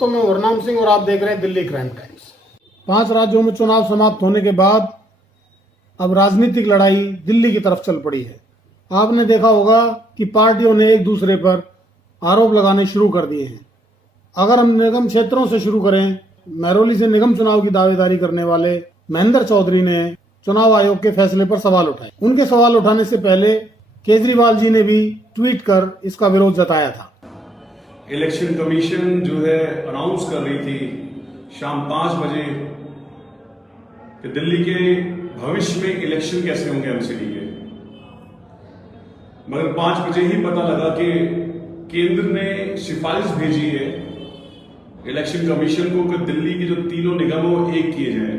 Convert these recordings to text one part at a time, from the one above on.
दोस्तों, मैं हरनाम सिंह और आप देख रहे हैं दिल्ली क्राइम टाइम्स। 5 राज्यों में चुनाव समाप्त होने के बाद अब राजनीतिक लड़ाई दिल्ली की तरफ चल पड़ी है। आपने देखा होगा कि पार्टियों ने एक दूसरे पर आरोप लगाने शुरू कर दिए हैं। अगर हम निगम क्षेत्रों से शुरू करें, महरौली से निगम चुनाव की दावेदारी करने वाले महेंद्र चौधरी ने चुनाव आयोग के फैसले पर सवाल उठाए। उनके सवाल उठाने से पहले केजरीवाल जी ने भी ट्वीट कर इसका विरोध जताया था। इलेक्शन कमीशन जो है अनाउंस कर रही थी शाम 5 बजे कि दिल्ली के भविष्य में इलेक्शन कैसे होंगे एमसीडी के, मगर 5 बजे ही पता लगा कि केंद्र ने सिफारिश भेजी है इलेक्शन कमीशन को कि दिल्ली के जो तीनों निगम वो एक किए जाए।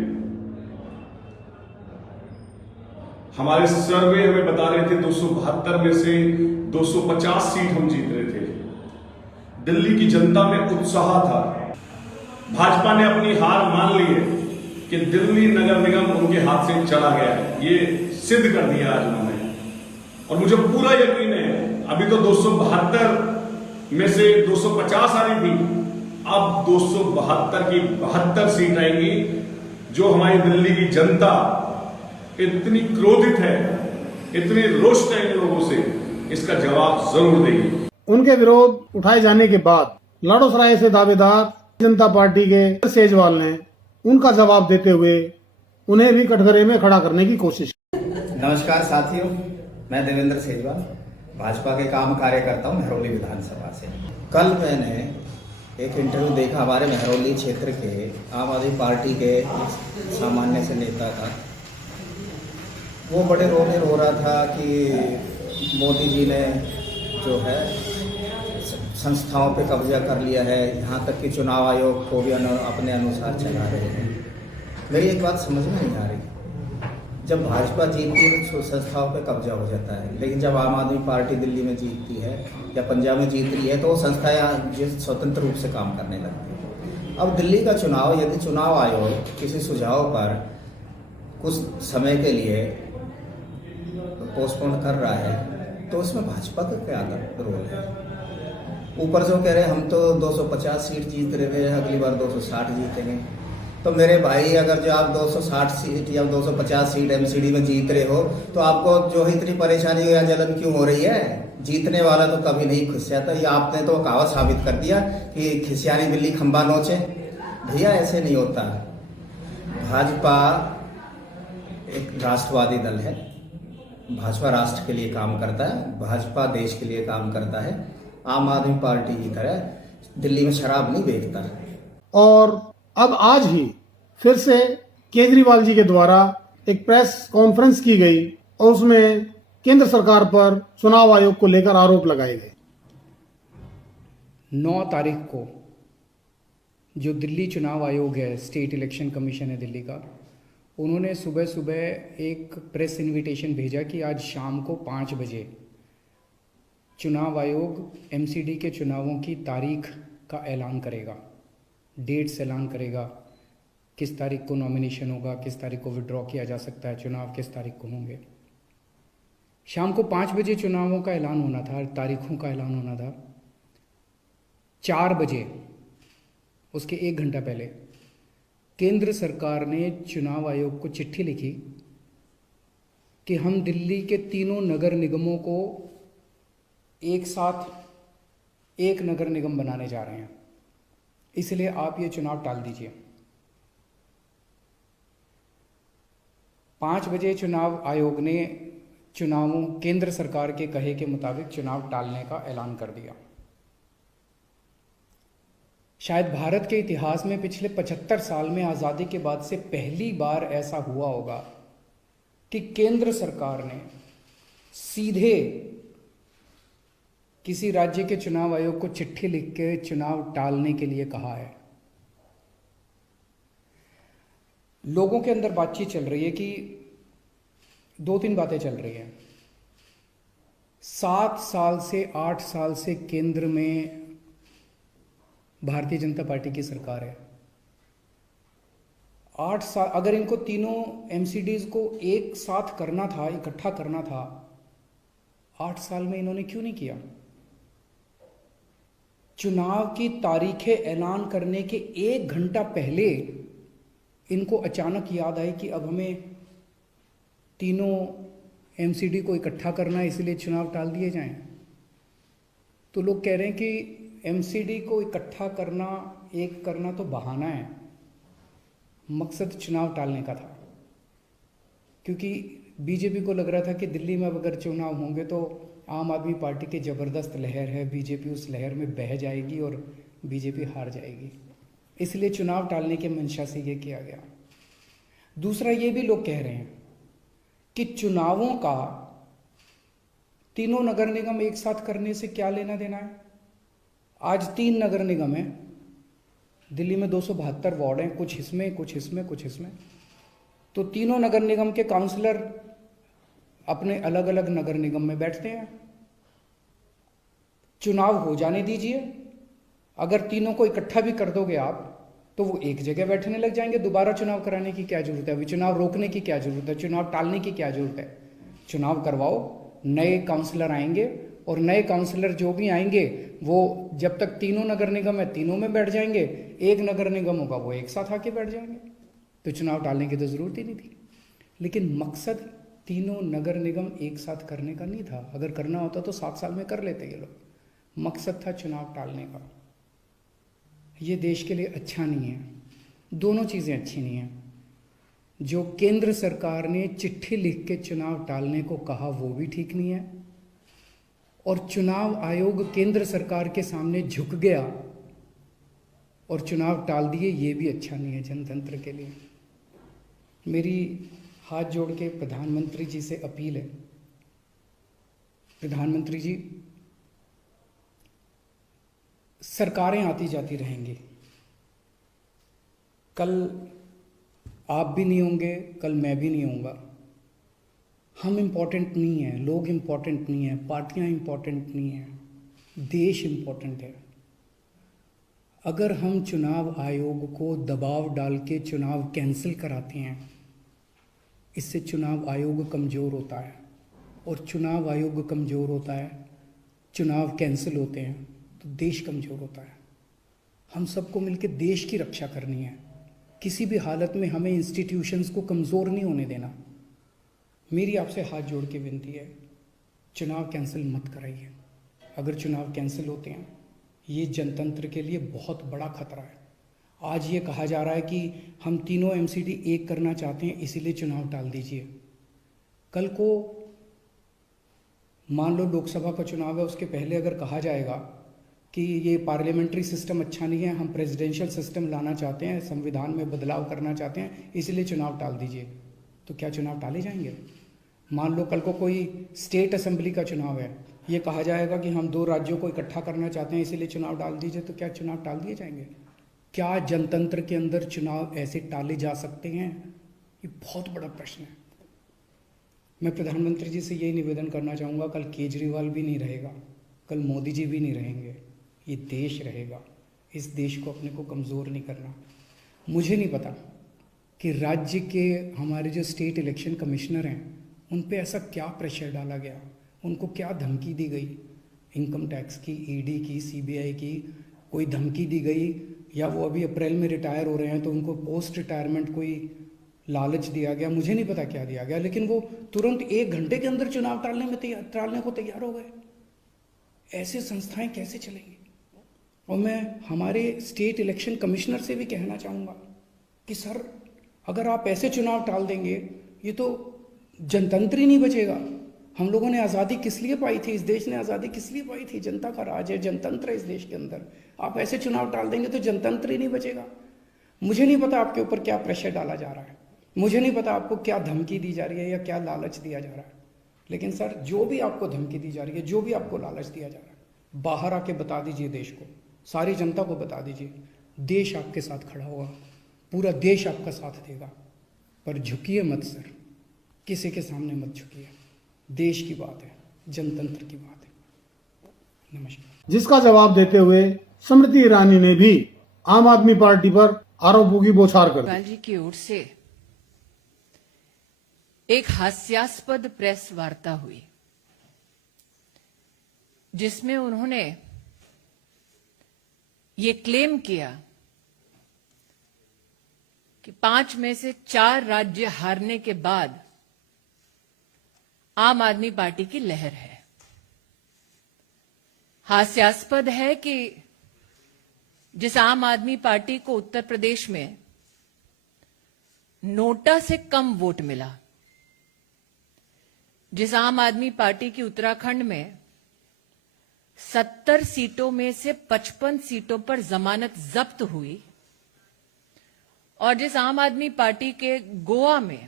हमारे सर्वे हमें बता रहे थे 272 में से 250 सीट हम जीत रहे थे। दिल्ली की जनता में उत्साह था। भाजपा ने अपनी हार मान ली है कि दिल्ली नगर निगम उनके हाथ से चला गया है, ये सिद्ध कर दिया आज उन्होंने। और मुझे पूरा यकीन है, अभी तो 272 में से 250 आ रही थी, अब 272 की 72 सीट आएंगी। जो हमारी दिल्ली की जनता इतनी क्रोधित है, इतनी रुष्ट है इन लोगों से, इसका जवाब जरूर देगी। उनके विरोध उठाए जाने के बाद लाड़ोसराय से दावेदार जनता पार्टी के सेजवाल ने उनका जवाब देते हुए उन्हें भी कटघरे में खड़ा करने की कोशिश की। नमस्कार साथियों, मैं देवेंद्र सेजवाल भाजपा के काम कार्यकर्ता हूँ महरौली विधानसभा से। कल मैंने एक इंटरव्यू देखा, हमारे महरौली क्षेत्र के आम आदमी पार्टी के सामान्य से नेता था। वो बड़े रोने रो रहा था कि मोदी जी ने जो है संस्थाओं पे कब्जा कर लिया है, यहाँ तक कि चुनाव आयोग को भी अपने अनुसार चला रहे हैं। मेरी एक बात समझ में नहीं आ रही, जब भाजपा जीतती है तो संस्थाओं पे कब्जा हो जाता है, लेकिन जब आम आदमी पार्टी दिल्ली में जीतती है या पंजाब में जीत रही है तो वो संस्थाएं स्वतंत्र रूप से काम करने लगती है। अब दिल्ली का चुनाव, यदि चुनाव आयोग किसी सुझाव पर कुछ समय के लिए पोस्टपोन कर रहा है तो उसमें भाजपा का क्या रोल है? ऊपर जो कह रहे हैं हम तो 250 सीट जीत रहे हैं, अगली बार 260 जीतेंगे। तो मेरे भाई, अगर जो आप 260 सीट या 250 सीट एमसीडी में जीत रहे हो तो आपको जो है इतनी परेशानी या जलन क्यों हो रही है? जीतने वाला तो कभी नहीं खिसियाता। ये आपने तो कहावत साबित कर दिया कि खिसियानी बिल्ली खंबा नोचे। भैया ऐसे नहीं होता। भाजपा एक राष्ट्रवादी दल है, भाजपा राष्ट्र के लिए काम करता है, भाजपा देश के लिए काम करता है। आम आदमी पार्टी की तरह दिल्ली में शराब नहीं बेचता। और अब आज ही फिर से केजरीवाल जी के द्वारा एक प्रेस कॉन्फ्रेंस की गई और उसमें केंद्र सरकार पर चुनाव आयोग को लेकर आरोप लगाए गए। 9 तारीख को जो दिल्ली चुनाव आयोग है, स्टेट इलेक्शन कमीशन है दिल्ली का, उन्होंने सुबह सुबह एक प्रेस इनविटेशन भेजा कि आज शाम को 5 बजे चुनाव आयोग एमसीडी के चुनावों की तारीख का ऐलान करेगा, डेट्स ऐलान करेगा, किस तारीख को नॉमिनेशन होगा, किस तारीख को विड्रॉ किया जा सकता है, चुनाव किस तारीख को होंगे। शाम को 5 बजे चुनावों का ऐलान होना था, तारीखों का ऐलान होना था। 4 बजे, उसके 1 घंटा पहले, केंद्र सरकार ने चुनाव आयोग को चिट्ठी लिखी कि हम दिल्ली के तीनों नगर निगमों को एक साथ एक नगर निगम बनाने जा रहे हैं, इसलिए आप ये चुनाव टाल दीजिए। 5 बजे चुनाव आयोग ने चुनावों केंद्र सरकार के कहे के मुताबिक चुनाव टालने का ऐलान कर दिया। शायद भारत के इतिहास में पिछले 75 साल में आज़ादी के बाद से पहली बार ऐसा हुआ होगा कि केंद्र सरकार ने सीधे किसी राज्य के चुनाव आयोग को चिट्ठी लिख के चुनाव टालने के लिए कहा है। लोगों के अंदर बातचीत चल रही है कि 2-3 बातें चल रही हैं। 7 साल से 8 साल से केंद्र में भारतीय जनता पार्टी की सरकार है। 8 साल, अगर इनको तीनों एमसीडीज को एक साथ करना था, इकट्ठा करना था, 8 साल में इन्होंने क्यों नहीं किया? चुनाव की तारीखें ऐलान करने के 1 घंटा पहले इनको अचानक याद आई कि अब हमें तीनों एमसीडी को इकट्ठा करना है, इसलिए चुनाव टाल दिए जाएं। तो लोग कह रहे हैं कि एमसीडी को इकट्ठा करना, एक करना तो बहाना है, मकसद चुनाव टालने का था। क्योंकि बीजेपी को लग रहा था कि दिल्ली में अब अगर चुनाव होंगे तो आम आदमी पार्टी की ज़बरदस्त लहर है, बीजेपी उस लहर में बह जाएगी और बीजेपी हार जाएगी, इसलिए चुनाव टालने के मंशा से ये किया गया। दूसरा ये भी लोग कह रहे हैं कि चुनावों का तीनों नगर निगम एक साथ करने से क्या लेना देना है। आज 3 नगर निगम है दिल्ली में, 272 वार्ड हैं, कुछ इसमें कुछ इसमें कुछ इसमें। तो तीनों नगर निगम के काउंसलर अपने अलग अलग नगर निगम में बैठते हैं। चुनाव हो जाने दीजिए, अगर तीनों को इकट्ठा भी कर दोगे आप तो वो एक जगह बैठने लग जाएंगे। दोबारा चुनाव कराने की क्या जरूरत है, अभी चुनाव रोकने की क्या जरूरत है, चुनाव टालने की क्या जरूरत है। चुनाव करवाओ, नए काउंसलर आएंगे और नए काउंसलर जो भी आएंगे वो जब तक तीनों नगर निगम है तीनों में बैठ जाएंगे, एक नगर निगम होगा वो एक साथ आके बैठ जाएंगे। तो चुनाव टालने की तो जरूरत ही नहीं थी। लेकिन मकसद तीनों नगर निगम एक साथ करने का नहीं था। अगर करना होता तो 7 साल में कर लेते ये लोग। मकसद था चुनाव टालने का। ये देश के लिए अच्छा नहीं है, दोनों चीज़ें अच्छी नहीं हैं। जो केंद्र सरकार ने चिट्ठी लिख के चुनाव टालने को कहा वो भी ठीक नहीं है, और चुनाव आयोग केंद्र सरकार के सामने झुक गया और चुनाव टाल दिए, ये भी अच्छा नहीं है जनतंत्र के लिए। मेरी हाथ जोड़ के प्रधानमंत्री जी से अपील है, प्रधानमंत्री जी, सरकारें आती जाती रहेंगी, कल आप भी नहीं होंगे, कल मैं भी नहीं होऊंगा। हम इम्पोर्टेंट नहीं हैं, लोग इम्पोर्टेंट नहीं हैं, पार्टियां इम्पोर्टेंट नहीं हैं, देश इम्पोर्टेंट है। अगर हम चुनाव आयोग को दबाव डाल के चुनाव कैंसिल कराते हैं, इससे चुनाव आयोग कमज़ोर होता है, और चुनाव आयोग कमज़ोर होता है, चुनाव कैंसिल होते हैं तो देश कमज़ोर होता है। हम सबको मिलकर देश की रक्षा करनी है। किसी भी हालत में हमें इंस्टीट्यूशंस को कमज़ोर नहीं होने देना। मेरी आपसे हाथ जोड़ के विनती है, चुनाव कैंसिल मत कराइए। अगर चुनाव कैंसिल होते हैं, ये जनतंत्र के लिए बहुत बड़ा खतरा है। आज ये कहा जा रहा है कि हम तीनों एमसीडी एक करना चाहते हैं, इसीलिए चुनाव टाल दीजिए। कल को मान लो लोकसभा का चुनाव है, उसके पहले अगर कहा जाएगा कि ये पार्लियामेंट्री सिस्टम अच्छा नहीं है, हम प्रेसिडेंशियल सिस्टम लाना चाहते हैं, संविधान में बदलाव करना चाहते हैं, इसलिए चुनाव टाल दीजिए, तो क्या चुनाव टाले जाएंगे? मान लो कल को कोई स्टेट असेंबली का चुनाव है, ये कहा जाएगा कि हम 2 राज्यों को इकट्ठा करना चाहते हैं, इसीलिए चुनाव टाल दीजिए, तो क्या चुनाव टाल दिए जाएंगे? क्या जनतंत्र के अंदर चुनाव ऐसे टाले जा सकते हैं? ये बहुत बड़ा प्रश्न है। मैं प्रधानमंत्री जी से यही निवेदन करना चाहूँगा, कल केजरीवाल भी नहीं रहेगा, कल मोदी जी भी नहीं रहेंगे, ये देश रहेगा। इस देश को अपने को कमज़ोर नहीं करना। मुझे नहीं पता कि राज्य के हमारे जो स्टेट इलेक्शन कमिश्नर हैं उन पे ऐसा क्या प्रेशर डाला गया, उनको क्या धमकी दी गई, इनकम टैक्स की, ईडी की, सीबीआई की कोई धमकी दी गई, या वो अभी अप्रैल में रिटायर हो रहे हैं तो उनको पोस्ट रिटायरमेंट कोई लालच दिया गया, मुझे नहीं पता क्या दिया गया, लेकिन वो तुरंत 1 घंटे के अंदर चुनाव टालने को तैयार हो गए। ऐसे संस्थाएं कैसे चलेंगी? और मैं हमारे स्टेट इलेक्शन कमिश्नर से भी कहना चाहूँगा कि सर, अगर आप ऐसे चुनाव टाल देंगे, ये तो जनतंत्र ही नहीं बचेगा। हम लोगों ने आज़ादी किस लिए पाई थी? इस देश ने आज़ादी किस लिए पाई थी? जनता का राज है, जनतंत्र है इस देश के अंदर। आप ऐसे चुनाव टाल देंगे तो जनतंत्र ही नहीं बचेगा। मुझे नहीं पता आपके ऊपर क्या प्रेशर डाला जा रहा है, मुझे नहीं पता आपको क्या धमकी दी जा रही है या क्या लालच दिया जा रहा है, लेकिन सर, जो भी आपको धमकी दी जा रही है, जो भी आपको लालच दिया जा रहा है, बाहर आके बता दीजिए देश को, सारी जनता को बता दीजिए। देश आपके साथ खड़ा होगा, पूरा देश आपका साथ देगा। पर झुकिए मत सर, किसी के सामने मत झुकिए। देश की बात है, जनतंत्र की बात है। नमस्कार। जिसका जवाब देते हुए स्मृति ईरानी ने भी आम आदमी पार्टी पर आरोपों की बौछार कर दी। राज्यपाल जी की ओर से एक हास्यास्पद प्रेस वार्ता हुई, जिसमें उन्होंने ये क्लेम किया कि 5 में से 4 राज्य हारने के बाद आम आदमी पार्टी की लहर है। हास्यास्पद है कि जिस आम आदमी पार्टी को उत्तर प्रदेश में नोटा से कम वोट मिला, जिस आम आदमी पार्टी की उत्तराखंड में 70 सीटों में से 55 सीटों पर जमानत जब्त हुई, और जिस आम आदमी पार्टी के गोवा में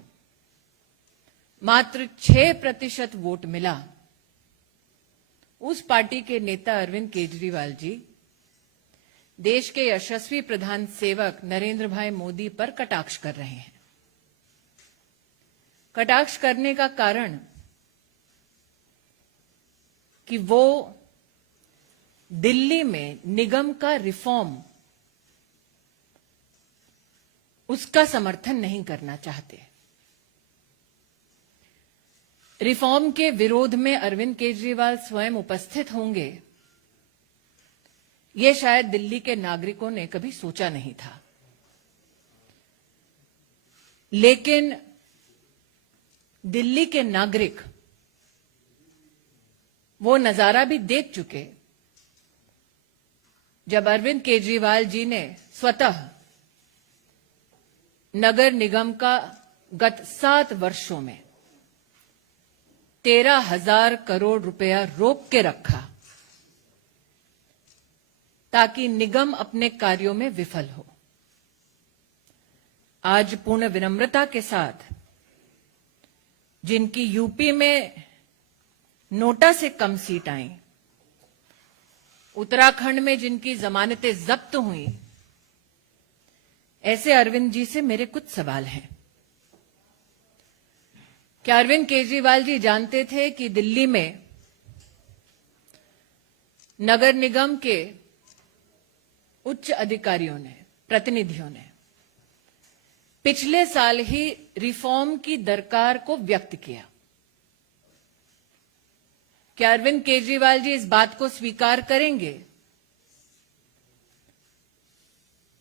मात्र 6% वोट मिला, उस पार्टी के नेता अरविंद केजरीवाल जी देश के यशस्वी प्रधान सेवक नरेंद्र भाई मोदी पर कटाक्ष कर रहे हैं। कटाक्ष करने का कारण कि वो दिल्ली में निगम का रिफॉर्म, उसका समर्थन नहीं करना चाहते। रिफॉर्म के विरोध में अरविंद केजरीवाल स्वयं उपस्थित होंगे, ये शायद दिल्ली के नागरिकों ने कभी सोचा नहीं था। लेकिन दिल्ली के नागरिक वो नजारा भी देख चुके जब अरविंद केजरीवाल जी ने स्वतः नगर निगम का गत 7 वर्षों में 13,000 करोड़ रुपया रोक के रखा ताकि निगम अपने कार्यों में विफल हो। आज पूर्ण विनम्रता के साथ जिनकी यूपी में नोटा से कम सीट आई, उत्तराखंड में जिनकी जमानतें जब्त हुई, ऐसे अरविंद जी से मेरे कुछ सवाल हैं। क्या अरविंद केजरीवाल जी जानते थे कि दिल्ली में नगर निगम के उच्च अधिकारियों ने, प्रतिनिधियों ने पिछले साल ही रिफॉर्म की दरकार को व्यक्त किया? क्या अरविंद केजरीवाल जी इस बात को स्वीकार करेंगे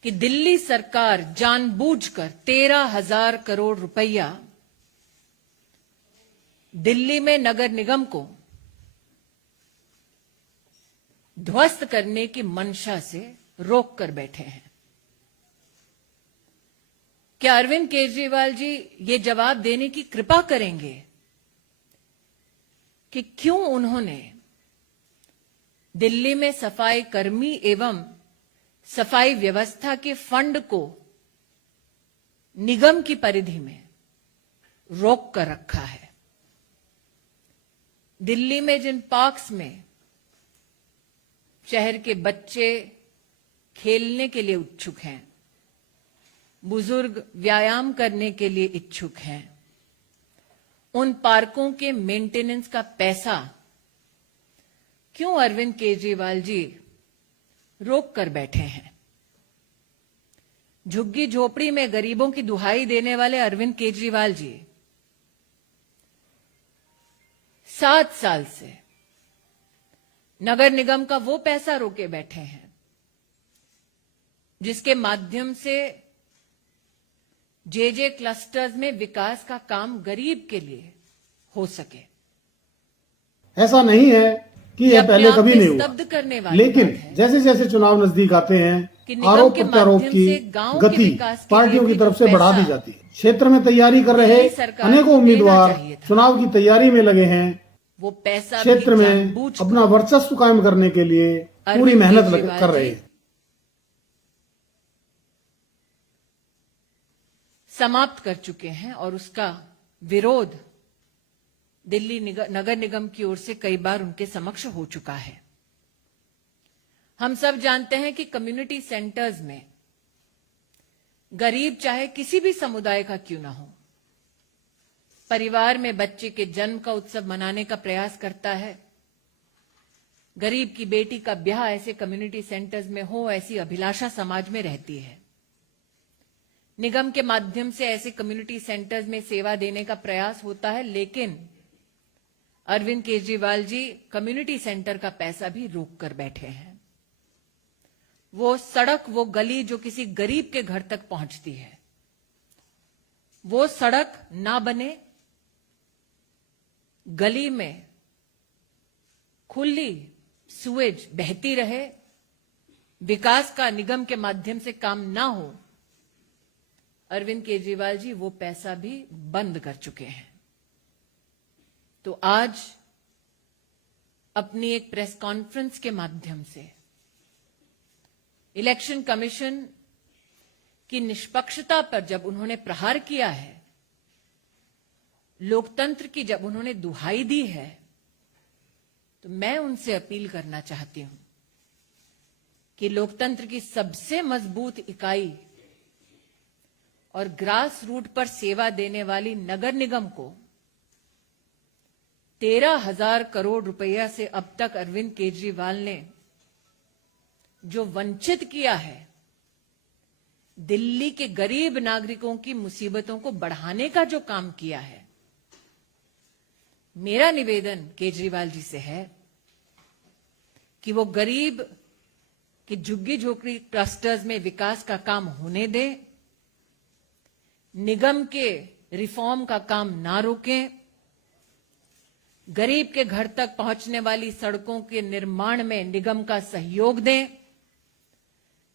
कि दिल्ली सरकार जानबूझकर 13,000 करोड़ रुपया दिल्ली में नगर निगम को ध्वस्त करने की मंशा से रोक कर बैठे हैं? क्या अरविंद केजरीवाल जी ये जवाब देने की कृपा करेंगे कि क्यों उन्होंने दिल्ली में सफाई कर्मी एवं सफाई व्यवस्था के फंड को निगम की परिधि में रोक कर रखा है? दिल्ली में जिन पार्क्स में शहर के बच्चे खेलने के लिए इच्छुक हैं, बुजुर्ग व्यायाम करने के लिए इच्छुक हैं, उन पार्कों के मेंटेनेंस का पैसा क्यों अरविंद केजरीवाल जी रोक कर बैठे हैं? झुग्गी झोपड़ी में गरीबों की दुहाई देने वाले अरविंद केजरीवाल जी 7 साल से नगर निगम का वो पैसा रोके बैठे हैं जिसके माध्यम से जे क्लस्टर्स में विकास का काम गरीब के लिए हो सके। ऐसा नहीं है कि यह पहले कभी नहीं हुआ, स्तब्ध करने वाली लेकिन बात है जैसे जैसे चुनाव नजदीक आते हैं, कि निगम आरोप के प्रत्यारोप माध्यम की से गांव के गति विकास के पार्टियों लिए की भी तरफ जो से बढ़ा दी पैसा जाती है। क्षेत्र में तैयारी कर रहे दिल्ली सरकार अनेकों को देना उम्मीदवार चाहिए था। चुनाव की तैयारी में लगे हैं, वो पैसा क्षेत्र भी में जानबूझकर अपना वर्चस्व कायम करने के लिए पूरी अरविंद मेहनत केजरीवाल कर रहे जी हैं। समाप्त कर चुके हैं और उसका विरोध दिल्ली नगर निगम की ओर से कई बार उनके समक्ष हो चुका है। हम सब जानते हैं कि कम्युनिटी सेंटर्स में गरीब चाहे किसी भी समुदाय का क्यों ना हो, परिवार में बच्चे के जन्म का उत्सव मनाने का प्रयास करता है। गरीब की बेटी का ब्याह ऐसे कम्युनिटी सेंटर्स में हो, ऐसी अभिलाषा समाज में रहती है। निगम के माध्यम से ऐसे कम्युनिटी सेंटर्स में सेवा देने का प्रयास होता है, लेकिन अरविंद केजरीवाल जी कम्युनिटी सेंटर का पैसा भी रोक कर बैठे हैं। वो सड़क, वो गली जो किसी गरीब के घर तक पहुंचती है, वो सड़क ना बने, गली में खुली सुएज बहती रहे, विकास का निगम के माध्यम से काम ना हो, अरविंद केजरीवाल जी वो पैसा भी बंद कर चुके हैं। तो आज अपनी एक प्रेस कॉन्फ्रेंस के माध्यम से इलेक्शन कमीशन की निष्पक्षता पर जब उन्होंने प्रहार किया है, लोकतंत्र की जब उन्होंने दुहाई दी है, तो मैं उनसे अपील करना चाहती हूं कि लोकतंत्र की सबसे मजबूत इकाई और ग्रास रूट पर सेवा देने वाली नगर निगम को 13,000 करोड़ रुपया से अब तक अरविंद केजरीवाल ने जो वंचित किया है, दिल्ली के गरीब नागरिकों की मुसीबतों को बढ़ाने का जो काम किया है, मेरा निवेदन केजरीवाल जी से है कि वो गरीब की झुग्गी झोपड़ी क्लस्टर्स में विकास का काम होने दें, निगम के रिफॉर्म का काम ना रोकें, गरीब के घर तक पहुंचने वाली सड़कों के निर्माण में निगम का सहयोग दें,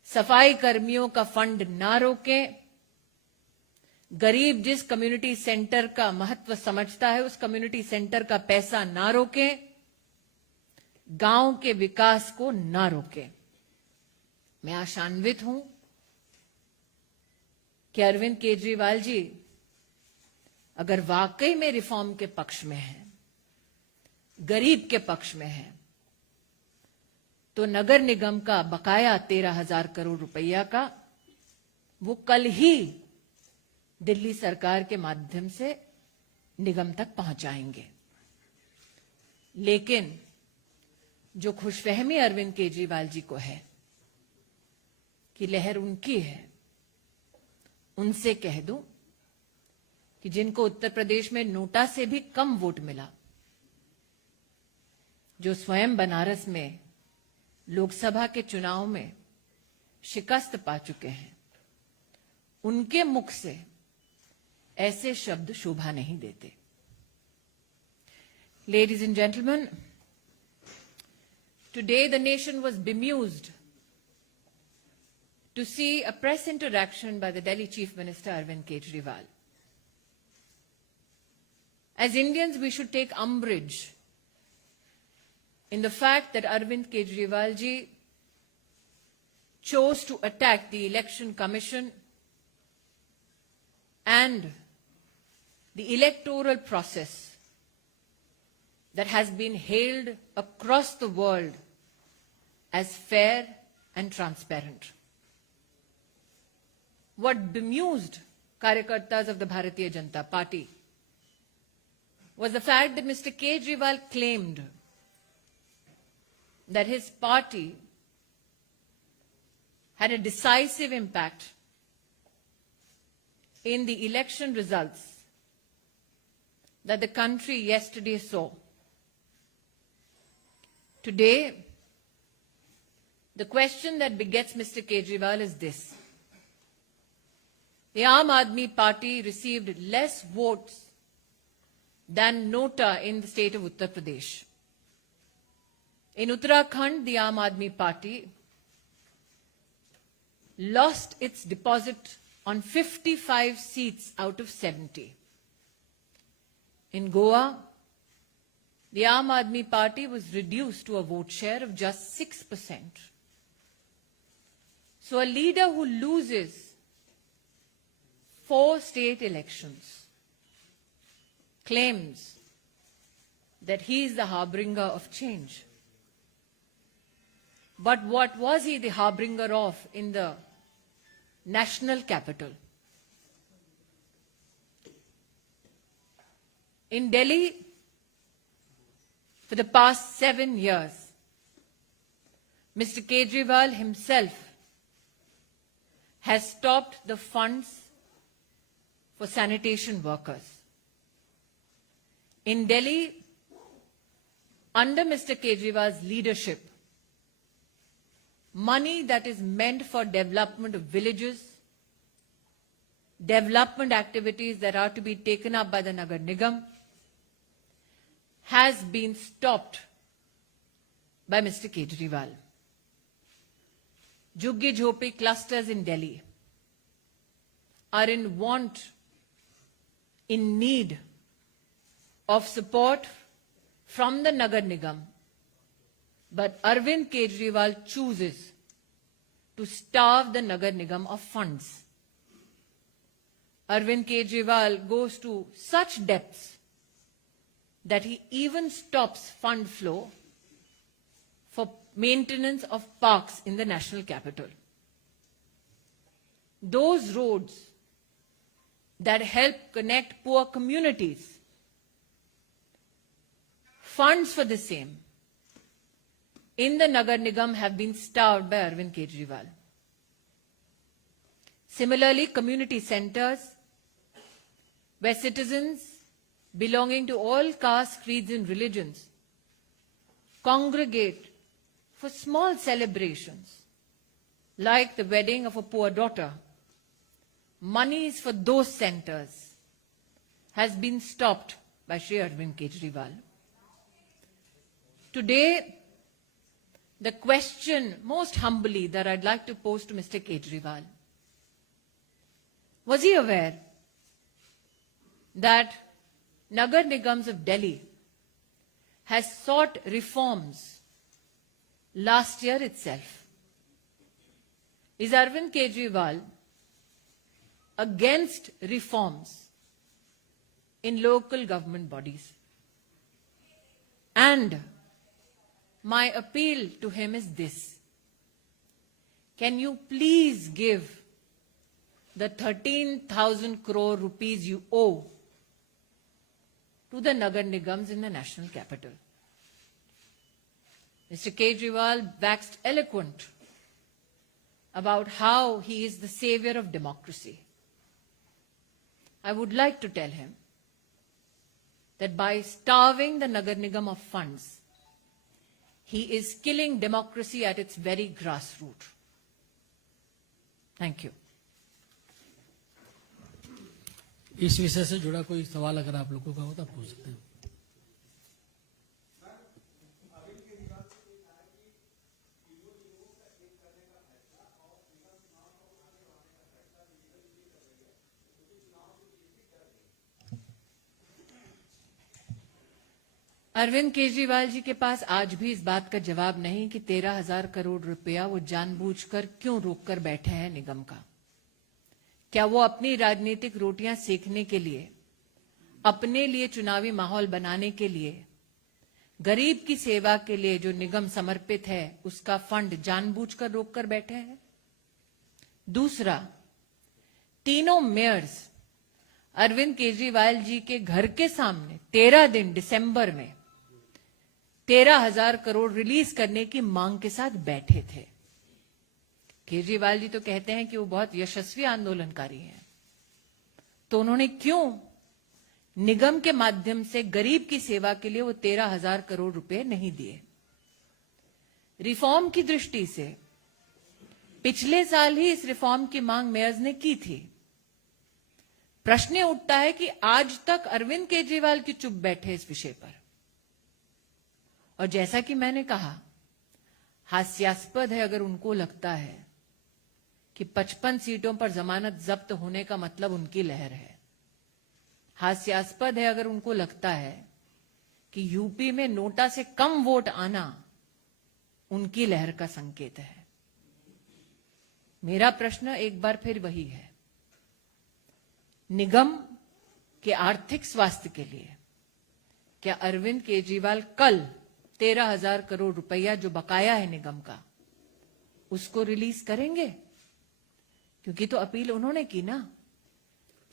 सफाई कर्मियों का फंड ना रोकें, गरीब जिस कम्युनिटी सेंटर का महत्व समझता है उस कम्युनिटी सेंटर का पैसा ना रोकें, गांव के विकास को ना रोकें। मैं आशान्वित हूं कि अरविंद केजरीवाल जी अगर वाकई में रिफॉर्म के पक्ष में हैं, गरीब के पक्ष में हैं, तो नगर निगम का बकाया 13,000 करोड़ रुपया का वो कल ही दिल्ली सरकार के माध्यम से निगम तक पहुंचाएंगे। लेकिन जो खुशफहमी अरविंद केजरीवाल जी को है कि लहर उनकी है, उनसे कह दूं कि जिनको उत्तर प्रदेश में नोटा से भी कम वोट मिला, जो स्वयं बनारस में लोकसभा के चुनाव में शिकस्त पा चुके हैं, उनके मुख से ऐसे शब्द शोभा नहीं देते। Ladies and gentlemen, today the nation was bemused to see a press interaction by the Delhi Chief Minister Arvind Kejriwal. As Indians, we should take umbrage in the fact that Arvind Kejriwal ji chose to attack the Election Commission and the electoral process that has been hailed across the world as fair and transparent. What bemused Karyakartas of the Bharatiya Janata Party was the fact that Mr. Kejriwal claimed that his party had a decisive impact in the election results that the country yesterday saw. Today, the question that begets Mr. Kejriwal is this. The Aam Aadmi Party received less votes than Nota in the state of Uttar Pradesh. In Uttarakhand, the Aam Aadmi Party lost its deposit on 55 seats out of 70. In Goa, the Aam Aadmi Party was reduced to a vote share of just 6%. So a leader who loses 4 state elections claims that he is the harbinger of change. But what was he the harbinger of in the national capital? In Delhi, for the past 7 years, Mr. Kejriwal himself has stopped the funds for sanitation workers. In Delhi, under Mr. Kejriwal's leadership, money that is meant for development of villages, development activities that are to be taken up by the Nagar Nigam, has been stopped by Mr. Kejriwal. Jhuggi Jhopri clusters in Delhi are in want, in need of support from the Nagar Nigam, but Arvind Kejriwal chooses to starve the Nagar Nigam of funds. Arvind Kejriwal goes to such depths that he even stops fund flow for maintenance of parks in the national capital. Those roads that help connect poor communities, funds for the same in the Nagar Nigam have been starved by Arvind Kejriwal. Similarly, community centers where citizens belonging to all castes, creeds and religions congregate for small celebrations like the wedding of a poor daughter, monies for those centers has been stopped by Shri Arvind Kejriwal. Today, the question most humbly that I'd like to pose to Mr. Kejriwal: was he aware that Nagar Nigams of Delhi has sought reforms last year itself? Is Arvind Kejriwal against reforms in local government bodies? And my appeal to him is this: can you please give the 13,000 crore rupees you owe to the Nagar Nigams in the national capital? Mr. Kejriwal waxed eloquent about how he is the savior of democracy. I would like to tell him that by starving the Nagar Nigam of funds, he is killing democracy at its very grassroots. Thank you. इस विषय से जुड़ा कोई सवाल अगर आप लोगों का हो तो आप पूछ सकते हैं। अरविंद केजरीवाल जी के पास आज भी इस बात का जवाब नहीं कि 13,000 करोड़ रुपया वो जानबूझकर क्यों रोककर बैठे हैं निगम का। क्या वो अपनी राजनीतिक रोटियां सेकने के लिए, अपने लिए चुनावी माहौल बनाने के लिए, गरीब की सेवा के लिए जो निगम समर्पित है उसका फंड जानबूझकर रोककर बैठे हैं? दूसरा, तीनों मेयर्स अरविंद केजरीवाल जी के घर के सामने 13 दिन दिसंबर में 13,000 करोड़ रिलीज करने की मांग के साथ बैठे थे। केजरीवाल जी तो कहते हैं कि वो बहुत यशस्वी आंदोलनकारी हैं, तो उन्होंने क्यों निगम के माध्यम से गरीब की सेवा के लिए वो 13,000 करोड़ रुपए नहीं दिए? रिफॉर्म की दृष्टि से पिछले साल ही इस रिफॉर्म की मांग मेयर्स ने की थी। प्रश्न उठता है कि आज तक अरविंद केजरीवाल क्यों चुप बैठे इस विषय पर? और जैसा कि मैंने कहा, हास्यास्पद है अगर उनको लगता है कि 55 सीटों पर जमानत जब्त होने का मतलब उनकी लहर है। हास्यास्पद है अगर उनको लगता है कि यूपी में नोटा से कम वोट आना उनकी लहर का संकेत है। मेरा प्रश्न एक बार फिर वही है, निगम के आर्थिक स्वास्थ्य के लिए क्या अरविंद केजरीवाल कल 13,000 करोड़ रुपया जो बकाया है निगम का उसको रिलीज करेंगे? क्योंकि तो अपील उन्होंने की ना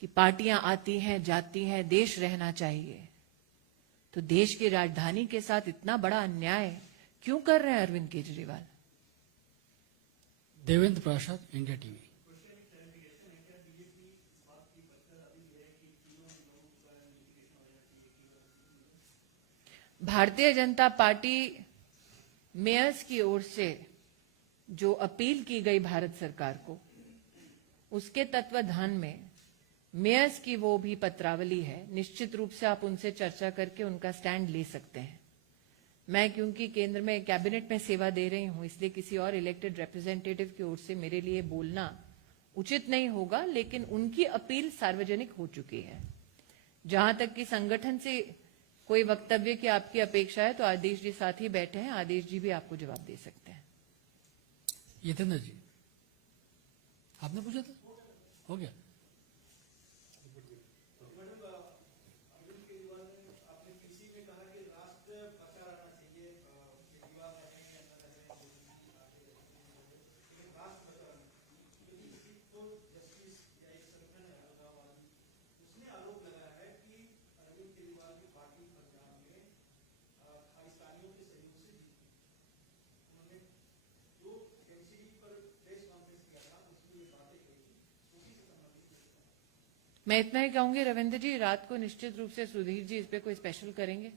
कि पार्टियां आती हैं जाती हैं, देश रहना चाहिए। तो देश की राजधानी के साथ इतना बड़ा अन्याय क्यों कर रहे हैं अरविंद केजरीवाल? देवेंद्र प्रसाद, India TV. Bharatiya Janata party Myers की ओर से जो अपील की गई भारत सरकार को, उसके तत्वाधान में मेयर्स की वो भी पत्रावली है। निश्चित रूप से आप उनसे चर्चा करके उनका स्टैंड ले सकते हैं। मैं क्योंकि केंद्र में कैबिनेट में सेवा दे रही हूं, इसलिए किसी और इलेक्टेड रिप्रेजेंटेटिव की ओर से मेरे लिए बोलना उचित नहीं होगा, लेकिन उनकी अपील सार्वजनिक हो चुकी है। जहां तक कि संगठन से कोई वक्तव्य की आपकी अपेक्षा है, तो आदेश जी साथ ही बैठे हैं, आदेश जी भी आपको जवाब दे सकते हैं। यतेंद्र जी, आपने पूछा था, हो गया। मैं इतना ही कहूंगी रविंद्र जी, रात को निश्चित रूप से सुधीर जी इस पे कोई स्पेशल करेंगे,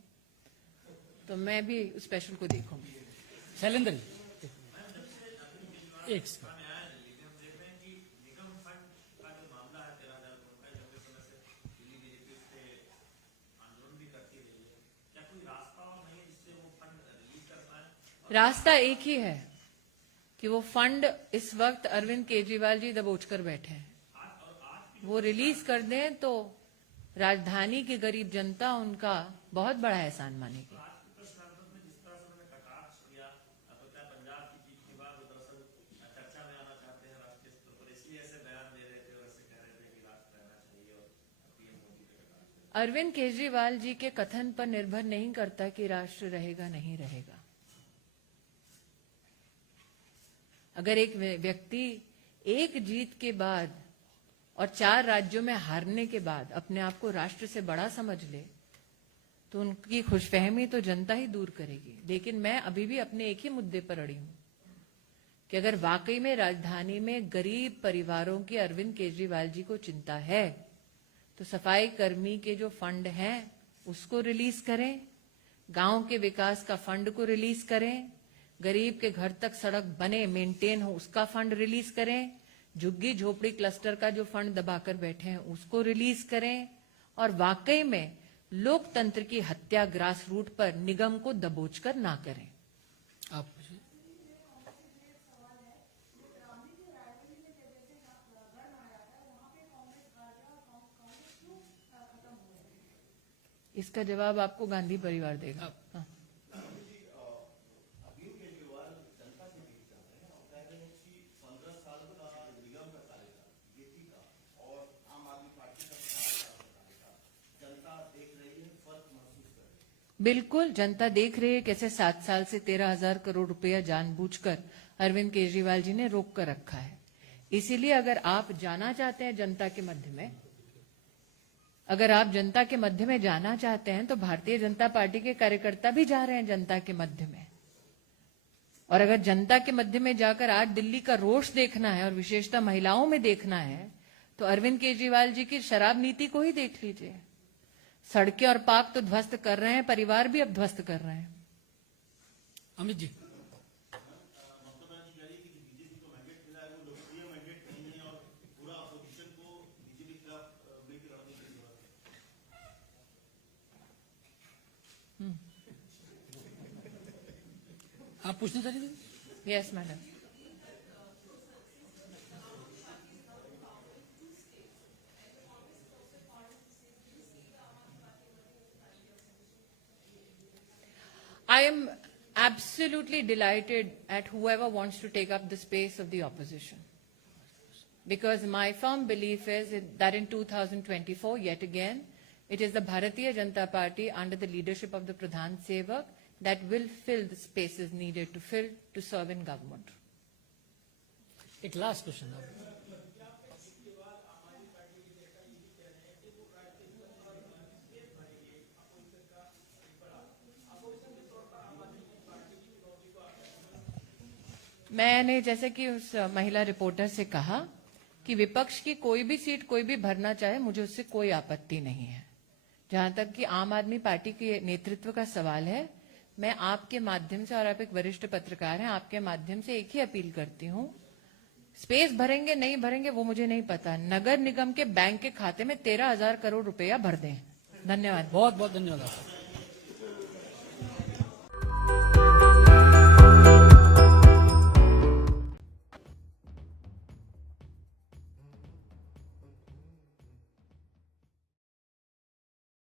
तो मैं भी उस स्पेशल को देखूंगी। शैलेंद्र जी, एक सेकंड। रास्ता एक ही है कि वो फंड इस वक्त अरविंद केजरीवाल जी दबोच कर बैठे हैं, वो रिलीज कर दें तो राजधानी की गरीब जनता उनका बहुत बड़ा एहसान मानेगी। अरविंद केजरीवाल जी के कथन पर निर्भर नहीं करता कि राष्ट्र रहेगा नहीं रहेगा। अगर एक व्यक्ति एक जीत के बाद और 4 राज्यों में हारने के बाद अपने आप को राष्ट्र से बड़ा समझ ले, तो उनकी खुशफहमी तो जनता ही दूर करेगी। लेकिन मैं अभी भी अपने एक ही मुद्दे पर अड़ी हूं कि अगर वाकई में राजधानी में गरीब परिवारों की अरविंद केजरीवाल जी को चिंता है, तो सफाई कर्मी के जो फंड हैं उसको रिलीज करें, गांव के विकास का फंड को रिलीज करें, गरीब के घर तक सड़क बने मेंटेन हो उसका फंड रिलीज करें, झुग्गी झोपड़ी क्लस्टर का जो फंड दबाकर बैठे हैं उसको रिलीज करें, और वाकई में लोकतंत्र की हत्या ग्रास रूट पर निगम को दबोचकर ना करें। आप पूछिए। इसका जवाब आपको गांधी परिवार देगा। हाँ। बिल्कुल, जनता देख रही है कैसे 7 साल से 13,000 करोड़ रुपया जानबूझकर अरविंद केजरीवाल जी ने रोक कर रखा है। इसीलिए अगर आप जाना चाहते हैं जनता के मध्य में, अगर आप जनता के मध्य में जाना चाहते हैं, तो भारतीय जनता पार्टी के कार्यकर्ता भी जा रहे हैं जनता के मध्य में। और अगर जनता के मध्य में जाकर आज दिल्ली का रोष देखना है और विशेषतः महिलाओं में देखना है, तो अरविंद केजरीवाल जी की शराब नीति को ही देख लीजिए। सड़कें और पार्क तो ध्वस्त कर रहे हैं, परिवार भी अब ध्वस्त कर रहे हैं। अमित जी, आप पूछना चाह रहे थे? Yes madam. I am absolutely delighted at whoever wants to take up the space of the opposition. Because my firm belief is that in 2024, yet again, it is the Bharatiya Janata Party under the leadership of the Pradhan Sevak that will fill the spaces needed to fill to serve in government. एक last question आप। मैंने जैसे कि उस महिला reporter से कहा कि विपक्ष की कोई भी सीट कोई भी भरना चाहे, मुझे उससे कोई आपत्ति नहीं है। जहां तक कि आम आदमी पार्टी के नेतृत्व का सवाल है, मैं आपके माध्यम से, और आप एक वरिष्ठ पत्रकार हैं, आपके माध्यम से एक ही अपील करती हूं, स्पेस भरेंगे नहीं भरेंगे वो मुझे नहीं पता, नगर निगम के बैंक के खाते में 13,000 करोड़ रुपया भर दें। धन्यवाद। बहुत बहुत धन्यवाद आपका।